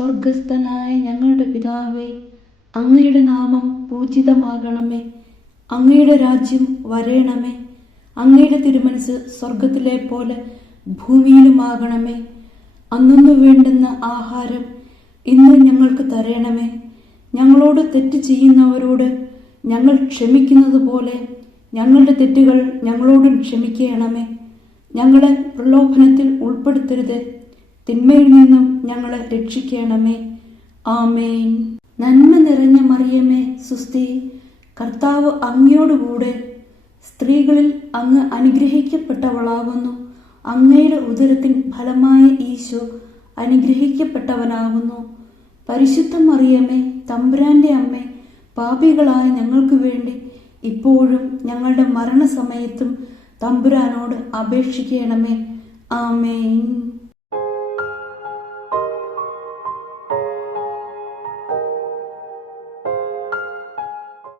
സ്വർഗസ്ഥനായ ഞങ്ങളുടെ പിതാവേ, അങ്ങയുടെ നാമം പൂജിതമാകണമേ. അങ്ങയുടെ രാജ്യം വരേണമേ. അങ്ങയുടെ തിരുമനസ് സ്വർഗത്തിലെ പോലെ ഭൂമിയിലുമാകണമേ. അന്നു വേണ്ടുന്ന ആഹാരം ഇന്ന് ഞങ്ങൾക്ക് തരണമേ. ഞങ്ങളോട് തെറ്റ് ചെയ്യുന്നവരോട് ഞങ്ങൾ ക്ഷമിക്കുന്നത് പോലെ ഞങ്ങളുടെ തെറ്റുകൾ ഞങ്ങളോടും ക്ഷമിക്കണമേ. ഞങ്ങളെ പ്രലോഭനത്തിൽ ഉൾപ്പെടുത്തരുത്, തിന്മയിൽ നിന്നും ഞങ്ങളെ രക്ഷിക്കണമേ. ആമേൻ. നന്മ നിറഞ്ഞ മറിയമേ, സുസ്തി, കർത്താവ് അങ്ങയോടുകൂടെ സ്ത്രീകളിൽ അങ്ങ് അനുഗ്രഹിക്കപ്പെട്ടവളാകുന്നു. അങ്ങയുടെ ഉദരത്തിൻ ഫലമായ ഈശോ അനുഗ്രഹിക്കപ്പെട്ടവനാകുന്നു. പരിശുദ്ധ മറിയമേ, തമ്പുരാന്റെ അമ്മേ, പാപികളായ ഞങ്ങൾക്ക് വേണ്ടി ഇപ്പോഴും ഞങ്ങളുടെ മരണസമയത്തും തമ്പുരാനോട് അപേക്ഷിക്കണമേ. ആമേൻ.